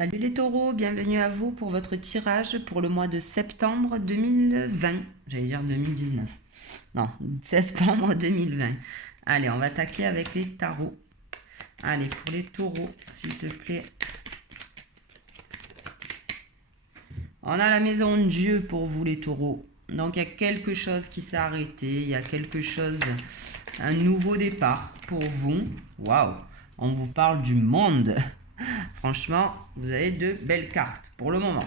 Salut les taureaux, bienvenue à vous pour votre tirage pour le mois de septembre 2020. J'allais dire 2019. Non, septembre 2020. Allez, on va attaquer avec les tarots. Allez, pour les taureaux, s'il te plaît. On a la maison de Dieu pour vous les taureaux. Donc il y a quelque chose qui s'est arrêté, il y a quelque chose, un nouveau départ pour vous. Waouh, on vous parle du monde. Franchement, vous avez de belles cartes pour le moment.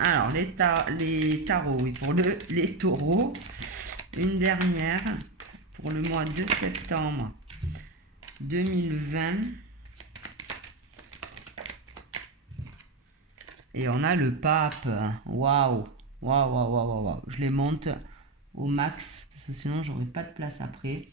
Alors, les tarots, oui, pour les taureaux. Une dernière pour le mois de septembre 2020. Et on a le pape. Waouh, waouh, waouh, waouh, waouh. Je les monte au max, parce que sinon, j'aurai pas de place après.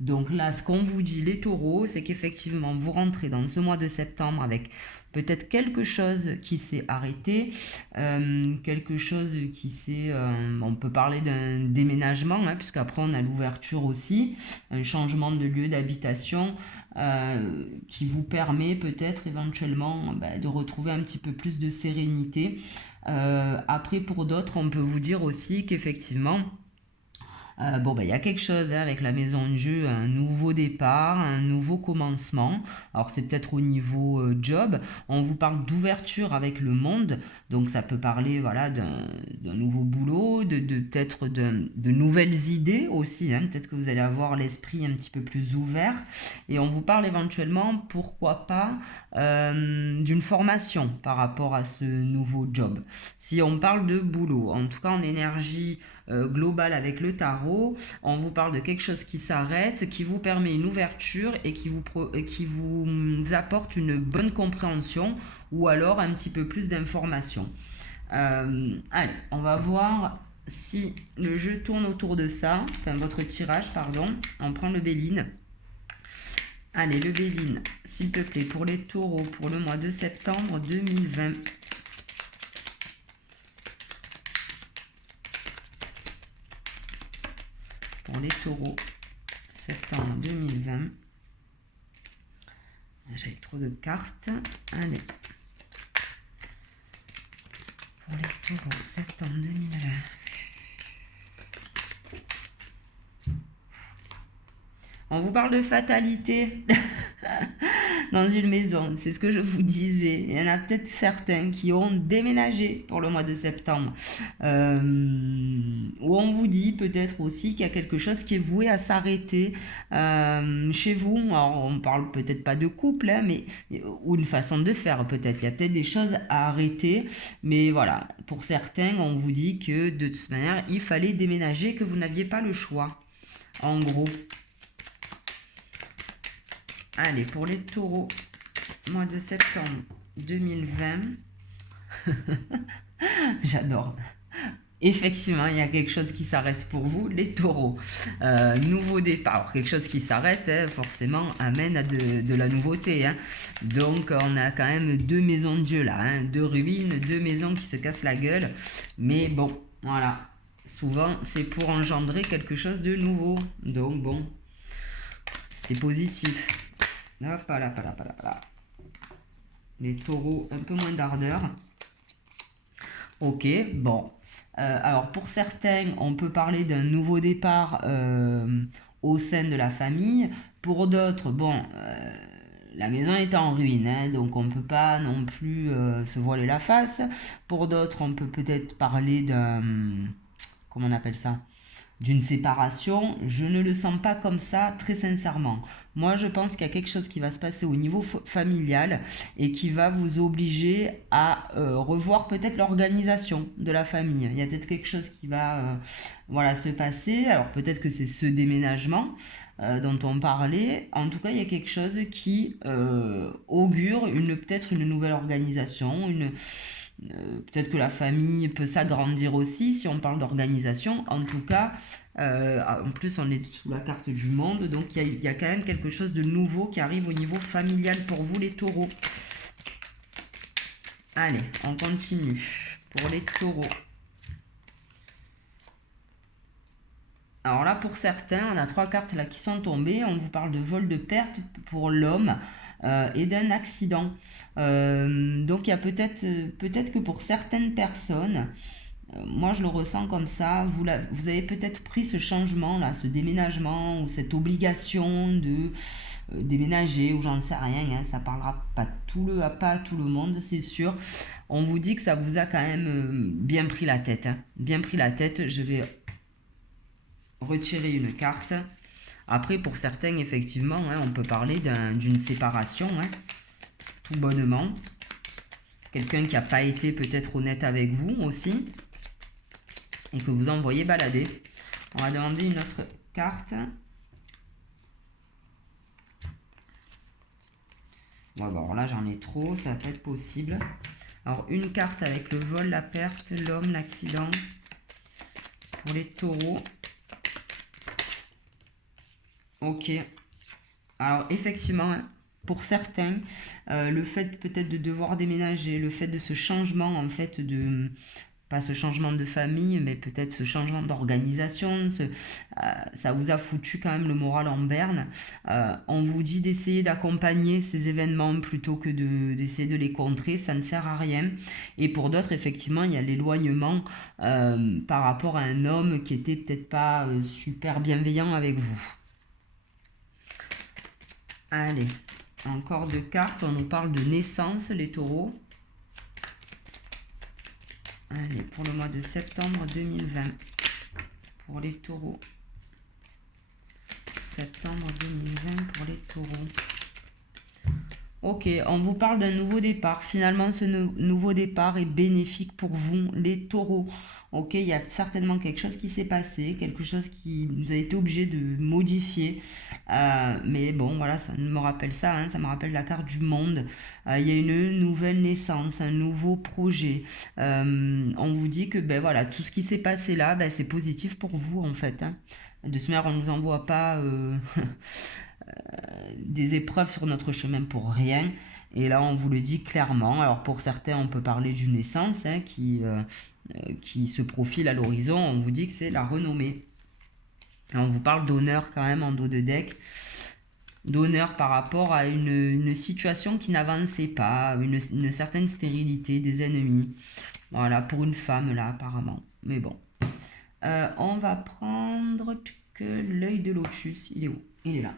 Donc là, ce qu'on vous dit, les taureaux, c'est qu'effectivement, vous rentrez dans ce mois de septembre avec peut-être quelque chose qui s'est arrêté, quelque chose qui s'est... on peut parler d'un déménagement, hein, puisqu'après on a l'ouverture aussi, un changement de lieu d'habitation qui vous permet peut-être éventuellement de retrouver un petit peu plus de sérénité. Après, pour d'autres, on peut vous dire aussi qu'effectivement... il y a quelque chose hein, avec la maison de jeu, un nouveau départ, un nouveau commencement. Alors, c'est peut-être au niveau job. On vous parle d'ouverture avec le monde. Donc, ça peut parler voilà, d'un nouveau boulot, peut-être de nouvelles idées aussi. Hein. Peut-être que vous allez avoir l'esprit un petit peu plus ouvert. Et on vous parle éventuellement, pourquoi pas, d'une formation par rapport à ce nouveau job. Si on parle de boulot, en tout cas en énergie globale avec le tarot, on vous parle de quelque chose qui s'arrête, qui vous permet une ouverture et qui vous apporte une bonne compréhension ou alors un petit peu plus d'informations. Allez, on va voir si le jeu tourne autour de ça, enfin votre tirage, pardon. On prend le Béline. Allez, le Béline, s'il te plaît, pour les taureaux, pour le mois de septembre 2020. Pour les taureaux, septembre 2020. J'avais trop de cartes. Allez. Pour les taureaux, septembre 2020. On vous parle de fatalité dans une maison, c'est ce que je vous disais. Il y en a peut-être certains qui ont déménagé pour le mois de septembre. Où on vous dit peut-être aussi qu'il y a quelque chose qui est voué à s'arrêter chez vous. Alors, on parle peut-être pas de couple, hein, mais, ou une façon de faire peut-être. Il y a peut-être des choses à arrêter. Mais voilà, pour certains, on vous dit que de toute manière, il fallait déménager, que vous n'aviez pas le choix. En gros. Allez, pour les taureaux, mois de septembre 2020. J'adore. Effectivement, il y a quelque chose qui s'arrête pour vous, les taureaux. Nouveau départ. Alors, quelque chose qui s'arrête, hein, forcément, amène à de la nouveauté. Hein. Donc, on a quand même deux maisons de Dieu là. Hein, deux ruines, deux maisons qui se cassent la gueule. Mais bon, voilà. Souvent, c'est pour engendrer quelque chose de nouveau. Donc, bon, c'est positif. Hop là, là. Les taureaux, un peu moins d'ardeur. Ok, bon. Alors pour certains, on peut parler d'un nouveau départ au sein de la famille. Pour d'autres, bon, la maison est en ruine, hein, donc on ne peut pas non plus se voiler la face. Pour d'autres, on peut peut-être parler d'un... Comment on appelle ça? D'une séparation, je ne le sens pas comme ça, très sincèrement. Moi, je pense qu'il y a quelque chose qui va se passer au niveau familial et qui va vous obliger à revoir peut-être l'organisation de la famille. Il y a peut-être quelque chose qui va se passer. Alors peut-être que c'est ce déménagement dont on parlait. En tout cas, il y a quelque chose qui augure peut-être une nouvelle organisation, peut-être que la famille peut s'agrandir aussi si on parle d'organisation. En tout cas, en plus on est sous la carte du monde, donc il y a quand même quelque chose de nouveau qui arrive au niveau familial pour vous les taureaux. Allez, on continue pour les taureaux. Alors là, pour certains, on a trois cartes là qui sont tombées. On vous parle de vol de perte pour l'homme. et d'un accident. Donc il y a peut-être que pour certaines personnes, moi je le ressens comme ça, vous avez peut-être pris ce changement là, ce déménagement ou cette obligation de déménager ou j'en sais rien, hein, ça parlera pas à tout le monde, c'est sûr. On vous dit que ça vous a quand même bien pris la tête, hein, bien pris la tête. Je vais retirer une carte. Après, pour certains, effectivement, hein, on peut parler d'une séparation, hein, tout bonnement. Quelqu'un qui n'a pas été peut-être honnête avec vous aussi et que vous envoyez balader. On va demander une autre carte. Bon, alors là, j'en ai trop, ça va pas être possible. Alors, une carte avec le vol, la perte, l'homme, l'accident. Pour les taureaux. Ok. Alors, effectivement, pour certains, le fait peut-être de devoir déménager, le fait de ce changement, en fait, pas ce changement de famille, mais peut-être ce changement d'organisation, ça vous a foutu quand même le moral en berne. On vous dit d'essayer d'accompagner ces événements plutôt que d'essayer de les contrer, ça ne sert à rien. Et pour d'autres, effectivement, il y a l'éloignement par rapport à un homme qui était peut-être pas super bienveillant avec vous. Allez, encore deux cartes, on nous parle de naissance, les taureaux. Allez, pour le mois de septembre 2020, pour les taureaux. Septembre 2020 pour les taureaux. Ok, on vous parle d'un nouveau départ. Finalement, ce nouveau départ est bénéfique pour vous, les taureaux. Ok, il y a certainement quelque chose qui s'est passé, quelque chose qui vous a été obligé de modifier. Mais bon, voilà, ça me rappelle ça, hein, ça me rappelle la carte du monde. Il y a une nouvelle naissance, un nouveau projet. On vous dit que ben, voilà, tout ce qui s'est passé là, ben, c'est positif pour vous en fait. Hein. De ce manière, on ne nous envoie pas des épreuves sur notre chemin pour rien. Et là, on vous le dit clairement. Alors pour certains, on peut parler d'une naissance hein, qui se profile à l'horizon. On vous dit que c'est la renommée. Et on vous parle d'honneur quand même en dos de deck. D'honneur par rapport à une situation qui n'avançait pas, une certaine stérilité des ennemis. Voilà, pour une femme là apparemment. Mais bon. On va prendre que l'œil de lotus. Il est où? Il est là.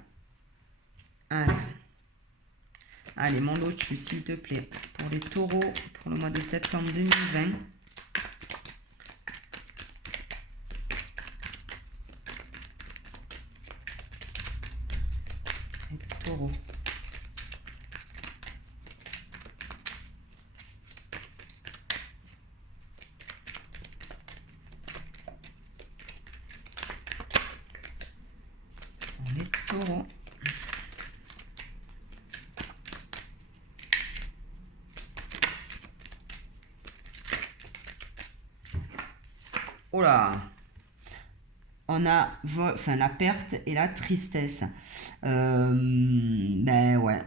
Allez, mon lotus, s'il te plaît. Pour les taureaux, pour le mois de septembre 2020. Les taureaux. Les taureaux. Oh là, on a la perte et la tristesse. Ben ouais.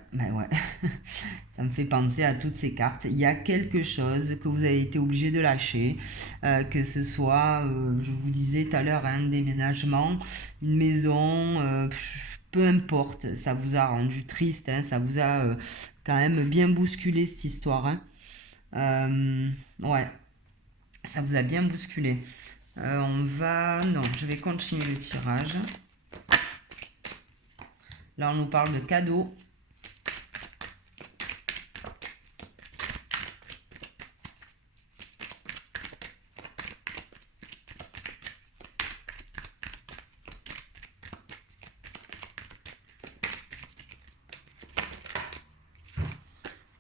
Ça me fait penser à toutes ces cartes. Il y a quelque chose que vous avez été obligé de lâcher, que ce soit, je vous disais tout à l'heure, un déménagement, une maison, peu importe, ça vous a rendu triste, hein, ça vous a quand même bien bousculé cette histoire. Hein. Ouais, ça vous a bien bousculé. Non, je vais continuer le tirage. Là, on nous parle de cadeaux.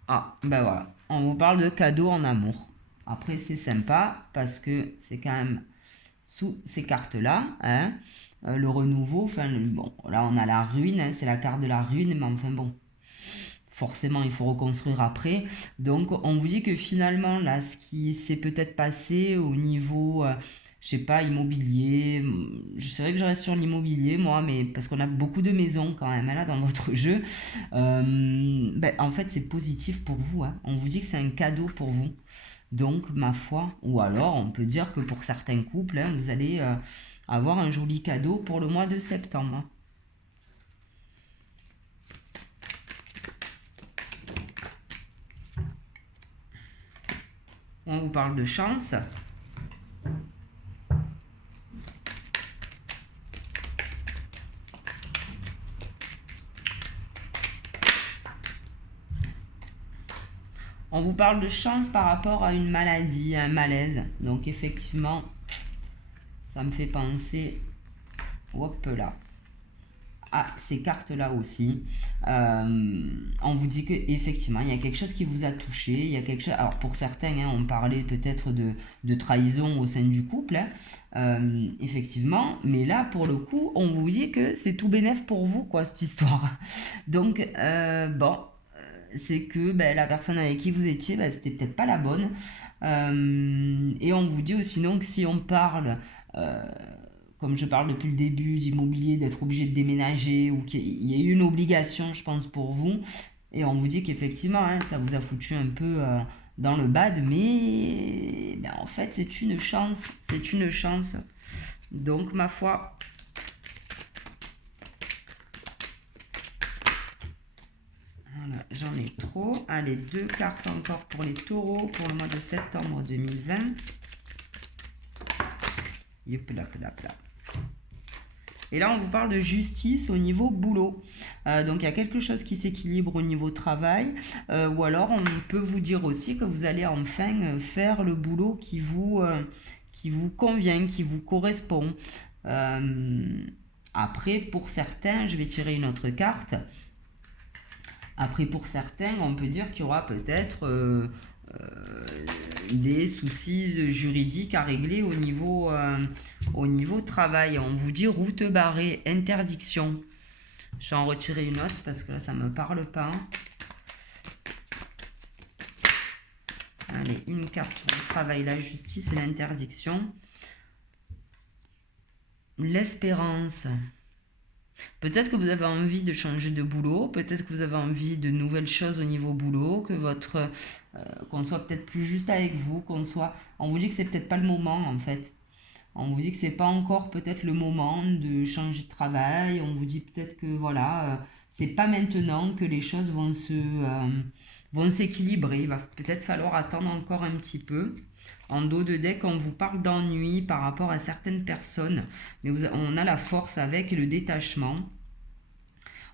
Ah, ben voilà. On vous parle de cadeaux en amour. Après, c'est sympa parce que c'est quand même sous ces cartes-là, hein, le renouveau, bon, là on a la ruine, hein, c'est la carte de la ruine, mais enfin bon, forcément il faut reconstruire après. Donc on vous dit que finalement, là, ce qui s'est peut-être passé au niveau, je sais pas, immobilier, c'est vrai que je reste sur l'immobilier, moi, mais parce qu'on a beaucoup de maisons quand même, là, dans votre jeu, en fait c'est positif pour vous, hein. On vous dit que c'est un cadeau pour vous. Donc, ma foi, ou alors on peut dire que pour certains couples, hein, vous allez avoir un joli cadeau pour le mois de septembre. On vous parle de chance. On vous parle de chance par rapport à une maladie, à un malaise. Donc effectivement, ça me fait penser, hop là, à ces cartes-là aussi. On vous dit qu'effectivement, il y a quelque chose qui vous a touché. Il y a quelque chose. Alors pour certains, hein, on parlait peut-être de trahison au sein du couple. Hein, effectivement, mais là, pour le coup, on vous dit que c'est tout bénef pour vous, quoi, cette histoire. Donc, bon. C'est que la personne avec qui vous étiez, c'était peut-être pas la bonne. Et on vous dit aussi donc si on parle, comme je parle depuis le début, d'immobilier, d'être obligé de déménager, ou qu'il y a eu une obligation, je pense, pour vous, et on vous dit qu'effectivement, hein, ça vous a foutu un peu dans le bad, mais en fait, c'est une chance. C'est une chance. Donc, ma foi... Voilà, j'en ai trop. Allez, 2 cartes encore pour les taureaux pour le mois de septembre 2020. Yep, là, là, là. Et là, on vous parle de justice au niveau boulot. Donc, il y a quelque chose qui s'équilibre au niveau travail. Ou alors, on peut vous dire aussi que vous allez enfin faire le boulot qui vous convient, qui vous correspond. Après, pour certains, je vais tirer une autre carte. Après, pour certains, on peut dire qu'il y aura peut-être des soucis juridiques à régler au niveau travail. On vous dit route barrée, interdiction. Je vais en retirer une autre parce que là, ça ne me parle pas. Allez, une carte sur le travail, la justice et l'interdiction. L'espérance. Peut-être que vous avez envie de changer de boulot, peut-être que vous avez envie de nouvelles choses au niveau boulot, que qu'on soit peut-être plus juste avec vous, on vous dit que c'est peut-être pas le moment en fait. On vous dit que c'est pas encore peut-être le moment de changer de travail. On vous dit peut-être que voilà, c'est pas maintenant que les choses vont s'équilibrer. Il va peut-être falloir attendre encore un petit peu. En dos de deck, on vous parle d'ennui par rapport à certaines personnes. Mais on a la force avec le détachement.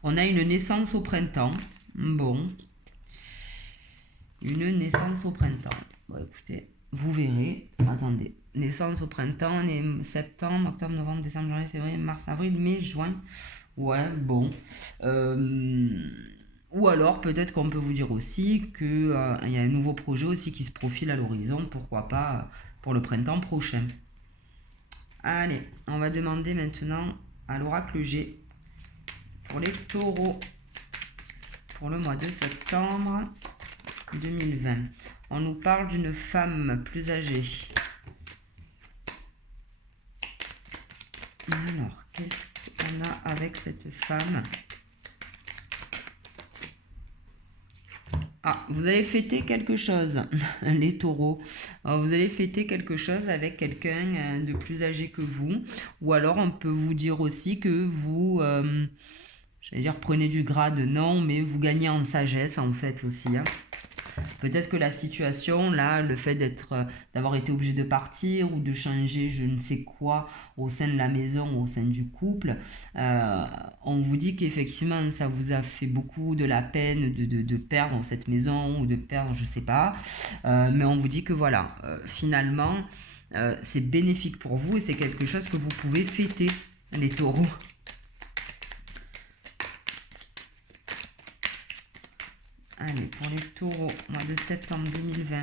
On a une naissance au printemps. Bon. Une naissance au printemps. Bon, écoutez, vous verrez. Attendez. Naissance au printemps, on est septembre, octobre, novembre, décembre, janvier, février, mars, avril, mai, juin. Ouais, bon. Ou alors, peut-être qu'on peut vous dire aussi qu'il y a un nouveau projet aussi qui se profile à l'horizon, pourquoi pas pour le printemps prochain. Allez, on va demander maintenant à l'oracle G pour les taureaux pour le mois de septembre 2020. On nous parle d'une femme plus âgée. Alors, qu'est-ce qu'on a avec cette femme ? Ah, vous allez fêter quelque chose, les taureaux. Alors, vous allez fêter quelque chose avec quelqu'un de plus âgé que vous. Ou alors, on peut vous dire aussi que vous, j'allais dire prenez du grade, non, mais vous gagnez en sagesse en fait aussi. Hein. Peut-être que la situation, là, le fait d'avoir été obligé de partir ou de changer je ne sais quoi au sein de la maison, au sein du couple, on vous dit qu'effectivement, ça vous a fait beaucoup de la peine de perdre cette maison ou de perdre, je ne sais pas. Mais on vous dit que voilà, finalement, c'est bénéfique pour vous et c'est quelque chose que vous pouvez fêter, les taureaux. Allez, pour les taureaux, mois de septembre 2020.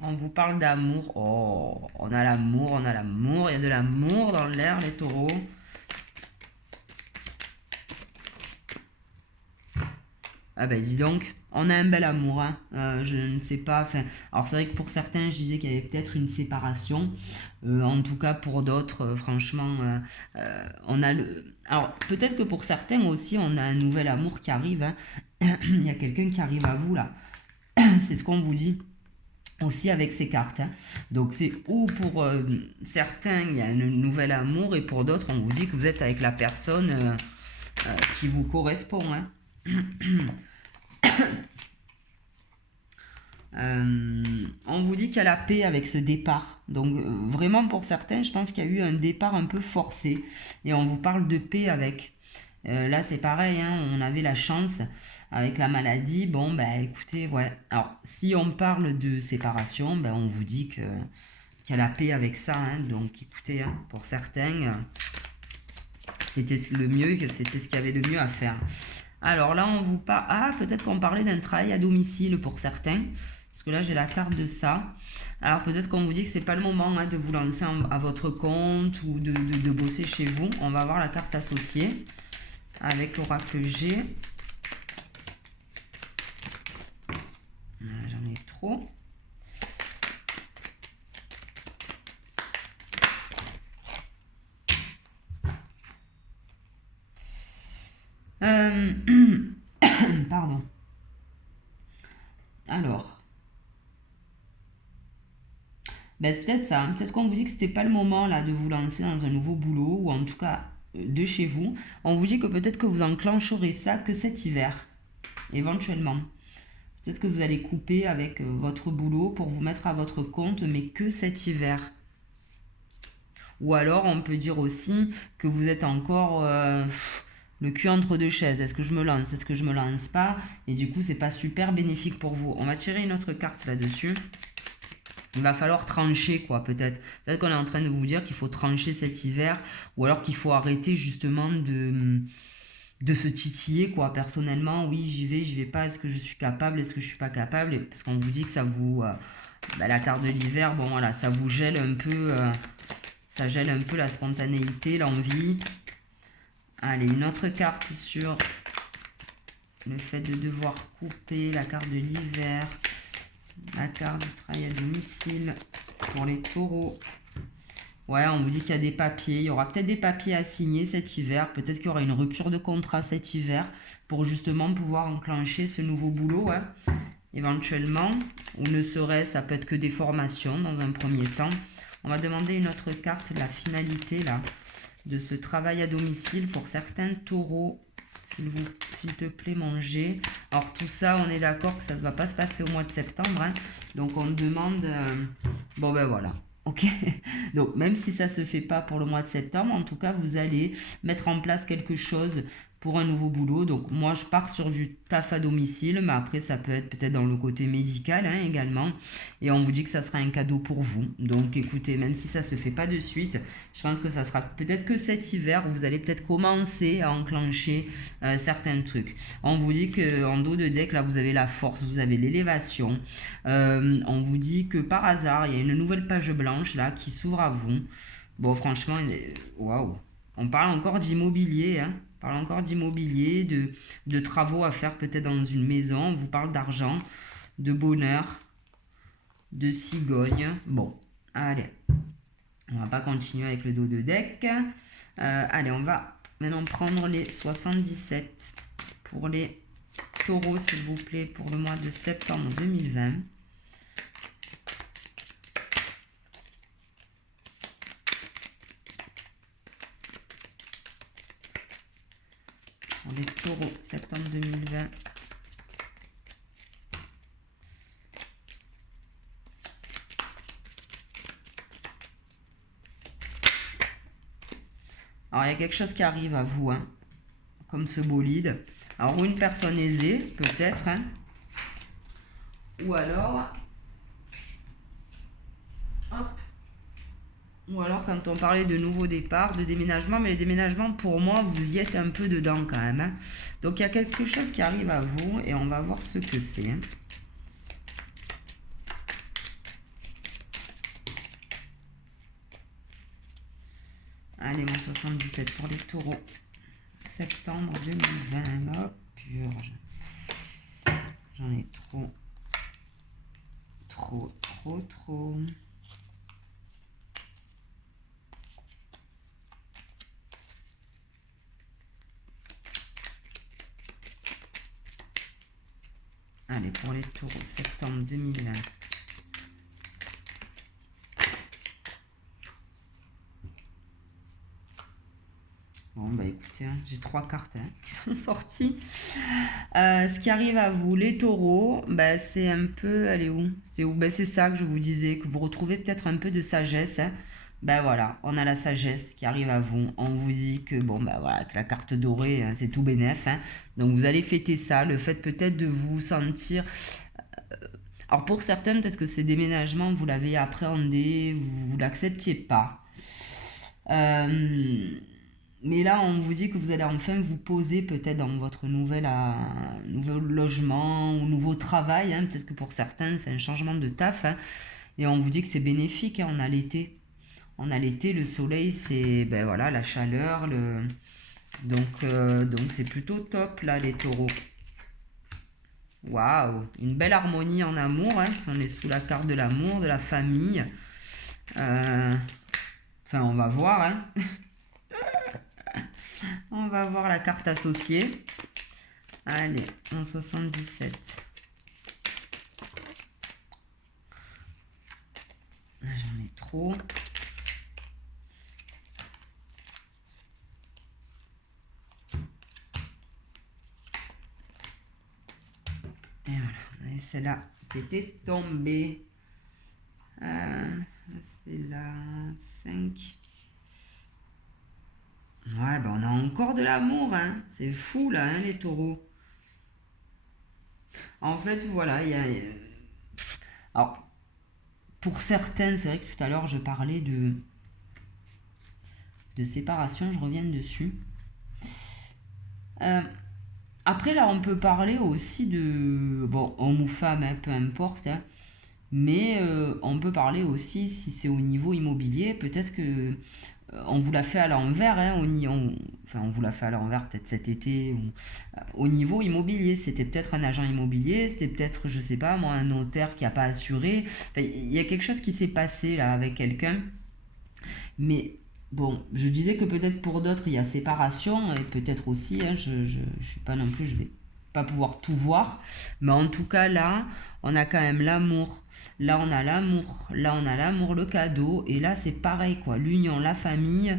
On vous parle d'amour. Oh, on a l'amour, on a l'amour. Il y a de l'amour dans l'air, les taureaux. Ah ben dis donc, on a un bel amour, hein. Je ne sais pas, enfin, alors c'est vrai que pour certains, je disais qu'il y avait peut-être une séparation. En tout cas, pour d'autres, franchement, on a le... Alors, peut-être que pour certains aussi, on a un nouvel amour qui arrive, hein. Il y a quelqu'un qui arrive à vous, là. C'est ce qu'on vous dit aussi avec ces cartes. Hein. Donc, c'est ou pour certains, il y a un nouvel amour, et pour d'autres, on vous dit que vous êtes avec la personne qui vous correspond, hein. On vous dit qu'il y a la paix avec ce départ. Donc vraiment pour certains, je pense qu'il y a eu un départ un peu forcé. Et on vous parle de paix avec. Là c'est pareil, hein, on avait la chance avec la maladie. Bon ben écoutez, ouais. Alors si on parle de séparation, ben, on vous dit qu'il y a la paix avec ça. Hein. Donc écoutez, hein, pour certains, c'était le mieux, c'était ce qu'il y avait de mieux à faire. Alors là on vous parle... Ah, peut-être qu'on parlait d'un travail à domicile pour certains. Parce que là, j'ai la carte de ça. Alors, peut-être qu'on vous dit que c'est pas le moment hein, de vous lancer à votre compte ou de bosser chez vous. On va voir la carte associée avec l'oracle G. J'en ai trop. Pardon. Alors. Ben, c'est peut-être ça. Hein. Peut-être qu'on vous dit que c'était pas le moment là de vous lancer dans un nouveau boulot ou en tout cas de chez vous. On vous dit que peut-être que vous enclencherez ça que cet hiver, éventuellement. Peut-être que vous allez couper avec votre boulot pour vous mettre à votre compte, mais que cet hiver. Ou alors on peut dire aussi que vous êtes encore le cul entre deux chaises. Est-ce que je me lance? Est-ce que je me lance pas? Et du coup, c'est pas super bénéfique pour vous. On va tirer une autre carte là-dessus. Il va falloir trancher, quoi, peut-être. Peut-être qu'on est en train de vous dire qu'il faut trancher cet hiver, ou alors qu'il faut arrêter justement de se titiller, quoi. Personnellement, oui, j'y vais pas. Est-ce que je suis capable? Est-ce que je suis pas capable? Parce qu'on vous dit que ça vous... la carte de l'hiver, bon, voilà, ça vous gèle un peu... ça gèle un peu la spontanéité, l'envie. Allez, une autre carte sur le fait de devoir couper, la carte de l'hiver. La carte du travail à domicile pour les taureaux. Ouais, on vous dit qu'il y a des papiers. Il y aura peut-être des papiers à signer cet hiver. Peut-être qu'il y aura une rupture de contrat cet hiver pour justement pouvoir enclencher ce nouveau boulot. Ouais. Éventuellement, ou ne serait-ce, ça peut être que des formations dans un premier temps. On va demander une autre carte, la finalité là, de ce travail à domicile pour certains taureaux. S'il te plaît, manger. Alors tout ça, on est d'accord que ça ne va pas se passer au mois de septembre. Hein. Donc on demande... bon ben voilà. Ok. Donc même si ça ne se fait pas pour le mois de septembre, en tout cas, vous allez mettre en place quelque chose pour un nouveau boulot. Donc moi, je pars sur du taf à domicile, mais après, ça peut être peut-être dans le côté médical hein, également. Et on vous dit que ça sera un cadeau pour vous. Donc écoutez, même si ça ne se fait pas de suite, je pense que ça sera peut-être que cet hiver où vous allez peut-être commencer à enclencher certains trucs. On vous dit qu'en dos de deck, là, vous avez la force, vous avez l'élévation. On vous dit que par hasard, il y a une nouvelle page blanche là qui s'ouvre à vous. Bon, franchement, waouh. On parle encore d'immobilier, hein. On parle encore d'immobilier, de travaux à faire peut-être dans une maison. On vous parle d'argent, de bonheur, de cigogne. Bon, allez. On va pas continuer avec le dos de deck. Allez, on va maintenant prendre les 77 pour les taureaux, s'il vous plaît, pour le mois de septembre 2020. Pour les taureaux, septembre 2020. Alors, il y a quelque chose qui arrive à vous, hein, comme ce bolide. Alors, une personne aisée, peut-être, hein, ou alors... Hop. Ou alors, quand on parlait de nouveau départ, de déménagement, mais les déménagements, pour moi, vous y êtes un peu dedans quand même. Hein. Donc, il y a quelque chose qui arrive à vous et on va voir ce que c'est. Hein. Allez, mon 77 pour les taureaux. Septembre 2020. Hop, purge. J'en ai trop. Trop. Allez, pour les taureaux, septembre 2020. Bon, Bon, bah écoutez, hein, j'ai 3 cartes qui sont sorties. Ce qui arrive à vous, les taureaux, bah, c'est un peu... Elle est où? C'était où? Bah, c'est ça que je vous disais, que vous retrouvez peut-être un peu de sagesse. Hein. Ben voilà, on a la sagesse qui arrive à vous. On vous dit que bon ben voilà, que la carte dorée, hein, c'est tout bénef. Hein. Donc vous allez fêter ça, le fait peut-être de vous sentir. Alors pour certains, peut-être que ces déménagements, vous l'avez appréhendé, vous l'acceptiez pas. Mais là, on vous dit que vous allez enfin vous poser peut-être dans votre nouvel logement ou nouveau travail. Hein. Peut-être que pour certains, c'est un changement de taf. Hein. Et on vous dit que c'est bénéfique. Hein. On a l'été. On a l'été, le soleil, c'est ben voilà, la chaleur. Donc c'est plutôt top là, les taureaux. Waouh, une belle harmonie en amour. Hein. On est sous la carte de l'amour, de la famille. Enfin, on va voir. Hein. On va voir la carte associée. Allez, en 77. Là, j'en ai trop. Et voilà, et celle-là qui était tombée. C'est la 5. Ouais, ben on a encore de l'amour, hein. C'est fou, là, hein, les taureaux. En fait, voilà, il y a... Alors, pour certaines, c'est vrai que tout à l'heure, je parlais de séparation, je reviens dessus. Après, là, on peut parler aussi de... Bon, homme ou femme, hein, peu importe, hein. Mais on peut parler aussi, si c'est au niveau immobilier, peut-être que on vous l'a fait à l'envers, hein, enfin on vous l'a fait à l'envers peut-être cet été, au niveau immobilier, c'était peut-être un agent immobilier, c'était peut-être, je sais pas moi, un notaire qui n'a pas assuré, enfin, il y a quelque chose qui s'est passé là avec quelqu'un, mais bon, je disais que peut-être pour d'autres il y a séparation, et peut-être aussi, hein, je suis pas non plus, je vais pas pouvoir tout voir, mais en tout cas là, on a quand même l'amour. Là, on a l'amour. Là, on a l'amour, le cadeau. Et là, c'est pareil, quoi. L'union, la famille,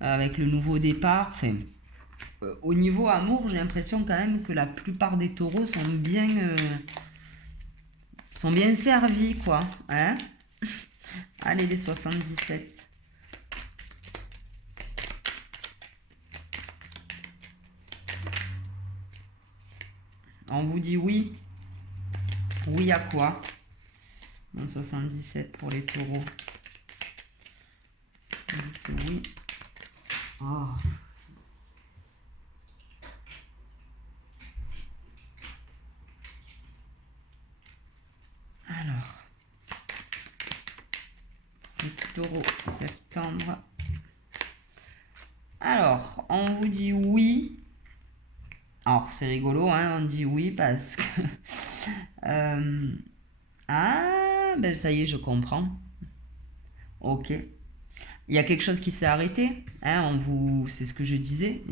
avec le nouveau départ. Enfin, au niveau amour, j'ai l'impression quand même que la plupart des taureaux sont bien servis, quoi. Hein. Allez, les 77. On vous dit oui. Oui à quoi? 77 pour les taureaux. Oui. Oh. Alors. Les taureaux, septembre. Alors, on vous dit oui. Alors, c'est rigolo, hein, on dit oui parce que... Ah, ben ça y est, je comprends. Ok. Il y a quelque chose qui s'est arrêté. Hein, c'est ce que je disais.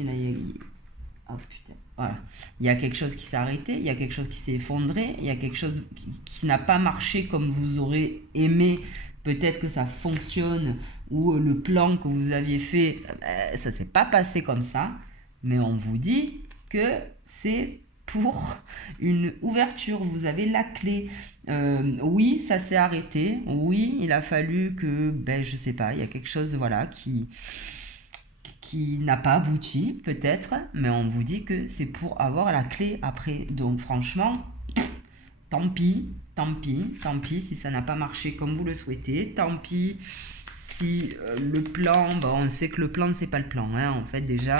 Oh putain. Voilà. Il y a quelque chose qui s'est arrêté. Il y a quelque chose qui s'est effondré. Il y a quelque chose qui n'a pas marché comme vous aurez aimé. Peut-être que ça fonctionne. Ou le plan que vous aviez fait, ça s'est pas passé comme ça. Mais on vous dit que c'est pour une ouverture, vous avez la clé. Oui, ça s'est arrêté. Oui, il a fallu que, ben, je sais pas, il y a quelque chose, voilà, qui n'a pas abouti, peut-être, mais on vous dit que c'est pour avoir la clé après. Donc, franchement, tant pis, tant pis, tant pis si ça n'a pas marché comme vous le souhaitez. Tant pis si le plan, ben, on sait que le plan, c'est pas le plan. Hein. En fait, déjà,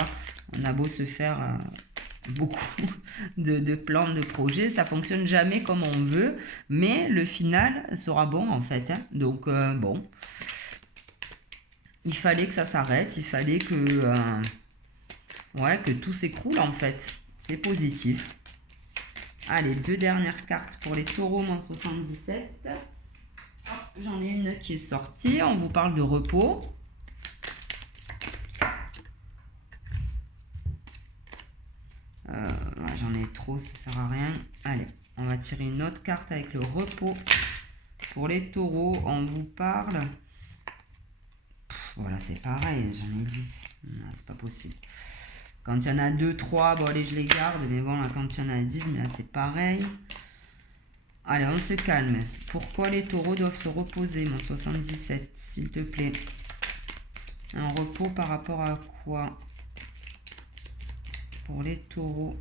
on a beau se faire beaucoup de plans, de projets, ça fonctionne jamais comme on veut, mais le final sera bon en fait. Hein. Donc bon, il fallait que ça s'arrête, il fallait que que tout s'écroule en fait. C'est positif. Allez, 2 dernières cartes pour les taureaux en 77. J'en ai une qui est sortie. On vous parle de repos. J'en ai trop, ça sert à rien. Allez, on va tirer une autre carte avec le repos. Pour les taureaux, on vous parle. Voilà, c'est pareil, j'en ai 10. Non, c'est pas possible. Quand il y en a 2, 3, bon allez, je les garde. Mais bon, là, quand il y en a 10, mais là, c'est pareil. Allez, on se calme. Pourquoi les taureaux doivent se reposer, mon 77, s'il te plaît? Un repos par rapport à quoi? Pour les taureaux.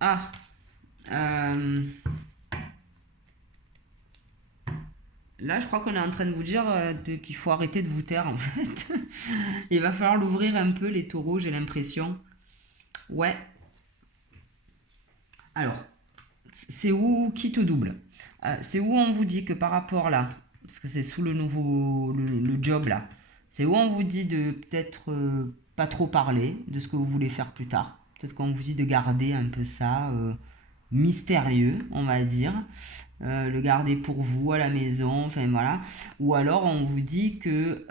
Ah, là, je crois qu'on est en train de vous dire qu'il faut arrêter de vous taire, en fait. Il va falloir l'ouvrir un peu, les taureaux, j'ai l'impression. Ouais. Alors, c'est où qui te double? C'est où on vous dit que par rapport là, parce que c'est sous le nouveau le job là, c'est où on vous dit de peut-être pas trop parler de ce que vous voulez faire plus tard. Peut-être qu'on vous dit de garder un peu ça mystérieux, on va dire. Le garder pour vous à la maison, enfin voilà. Ou alors on vous dit que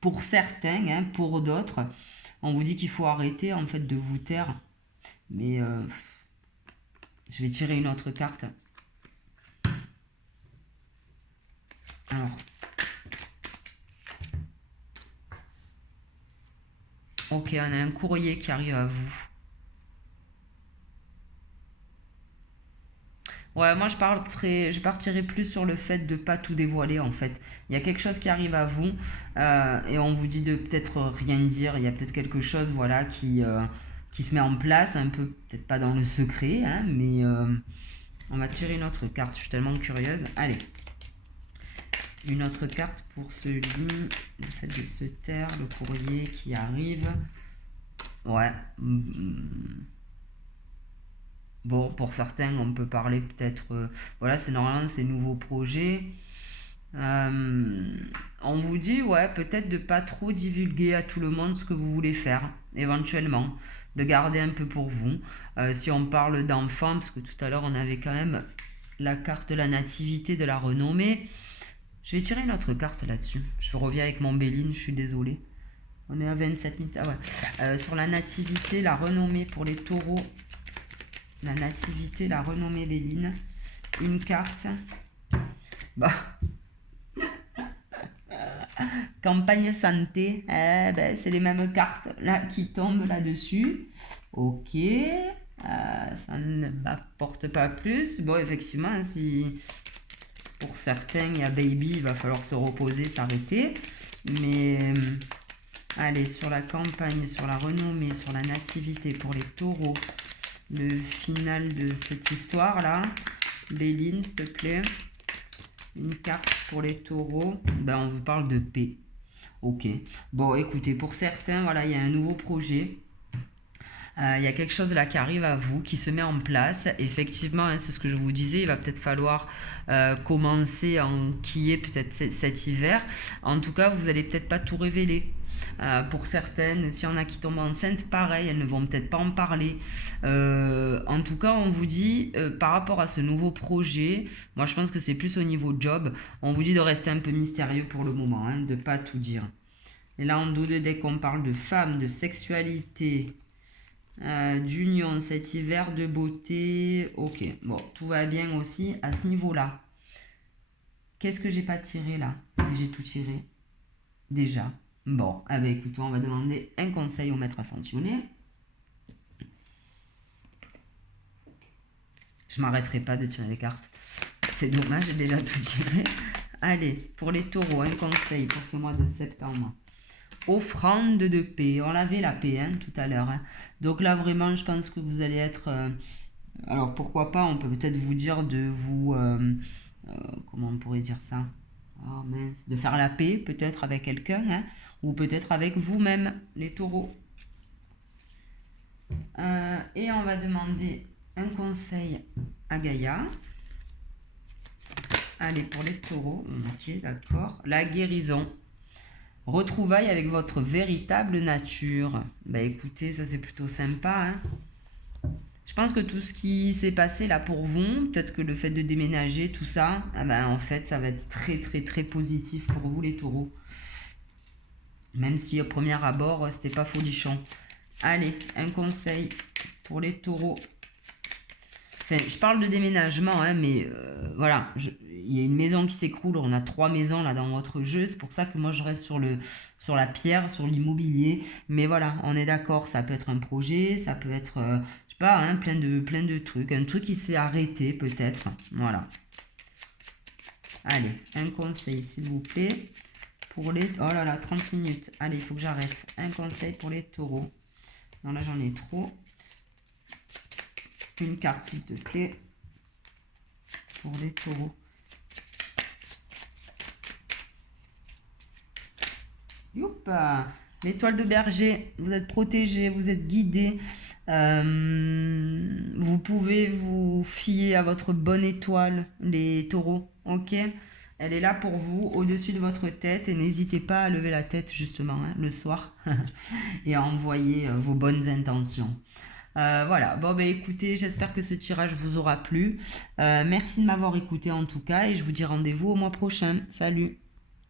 pour certains, hein, pour d'autres, on vous dit qu'il faut arrêter en fait de vous taire. Mais je vais tirer une autre carte. Alors. Ok, on a un courrier qui arrive à vous. Ouais, moi je partirais plus sur le fait de pas tout dévoiler en fait. Il y a quelque chose qui arrive à vous et on vous dit de peut-être rien dire. Il y a peut-être quelque chose voilà qui se met en place, un peu peut-être pas dans le secret, hein, mais on va tirer une autre carte. Je suis tellement curieuse. Allez, une autre carte pour celui, le fait de se taire, le courrier qui arrive. Ouais. Bon, pour certains, on peut parler peut-être... voilà, c'est normalement ces nouveaux projets. On vous dit, ouais, peut-être de pas trop divulguer à tout le monde ce que vous voulez faire, éventuellement. De garder un peu pour vous. Si on parle d'enfants, parce que tout à l'heure, on avait quand même la carte de la nativité, de la renommée. Je vais tirer une autre carte là-dessus. Je reviens avec mon Béline, je suis désolée. On est à 27 minutes. Ah ouais. Sur la nativité, la renommée pour les taureaux. La nativité, la renommée Béline. Une carte. Bah. Campagne santé. C'est les mêmes cartes là qui tombent là-dessus. Ok. Ça ne m'apporte pas plus. Bon, effectivement, si pour certains, il y a baby, il va falloir se reposer, s'arrêter. Mais allez, sur la campagne, sur la renommée, sur la nativité pour les taureaux, le final de cette histoire-là. Béline, s'il te plaît. Une carte pour les taureaux. Ben, on vous parle de paix. Ok. Bon, écoutez, pour certains, voilà, il y a un nouveau projet. Il y a quelque chose là qui arrive à vous, qui se met en place. Effectivement, hein, c'est ce que je vous disais, il va peut-être falloir commencer à enquiller peut-être cet hiver. En tout cas, vous n'allez peut-être pas tout révéler. Pour certaines, s'il y en a qui tombent enceintes, pareil, elles ne vont peut-être pas en parler. En tout cas, on vous dit, par rapport à ce nouveau projet, moi je pense que c'est plus au niveau job, on vous dit de rester un peu mystérieux pour le moment, hein, de ne pas tout dire. Et là, en dos de deck, on parle de femmes, de sexualité, d'union cet hiver, de beauté. Ok, bon, tout va bien aussi à ce niveau-là. Qu'est-ce que j'ai pas tiré là? J'ai tout tiré déjà. Bon, eh bien, écoute, on va demander un conseil au maître ascensionné. Je m'arrêterai pas de tirer les cartes. C'est dommage, j'ai déjà tout tiré. Allez, pour les taureaux, un conseil pour ce mois de septembre. Offrande de paix. On l'avait la paix hein, tout à l'heure. Hein. Donc là, vraiment, je pense que vous allez être... alors, pourquoi pas, on peut peut-être vous dire de vous... comment on pourrait dire ça? Oh mince. De faire la paix, peut-être avec quelqu'un, hein, ou peut-être avec vous-même, les taureaux. Et on va demander un conseil à Gaïa. Allez, pour les taureaux. Ok, d'accord. La guérison. Retrouvailles avec votre véritable nature. Bah écoutez, ça c'est plutôt sympa. Hein. Je pense que tout ce qui s'est passé là pour vous, peut-être que le fait de déménager, tout ça, en fait, ça va être très très très positif pour vous les taureaux. Même si au premier abord, c'était pas folichon. Allez, un conseil pour les taureaux. Enfin, je parle de déménagement, hein, mais voilà, il y a une maison qui s'écroule, on a 3 maisons là dans votre jeu, c'est pour ça que moi je reste sur la pierre, sur l'immobilier. Mais voilà, on est d'accord, ça peut être un projet, ça peut être, je sais pas, hein, plein de trucs, un truc qui s'est arrêté peut-être, voilà. Allez, un conseil s'il vous plaît pour les... Oh là là, 30 minutes, allez, il faut que j'arrête. Un conseil pour les taureaux. Non, là j'en ai trop. Une carte s'il te plaît pour les taureaux. Youpa, l'étoile de berger, vous êtes protégé, vous êtes guidé. Vous pouvez vous fier à votre bonne étoile, les taureaux, ok? Elle est là pour vous, au-dessus de votre tête, et n'hésitez pas à lever la tête justement hein, le soir et à envoyer vos bonnes intentions. Voilà, bon ben écoutez, j'espère que ce tirage vous aura plu. Merci de m'avoir écouté en tout cas, et je vous dis rendez-vous au mois prochain. Salut!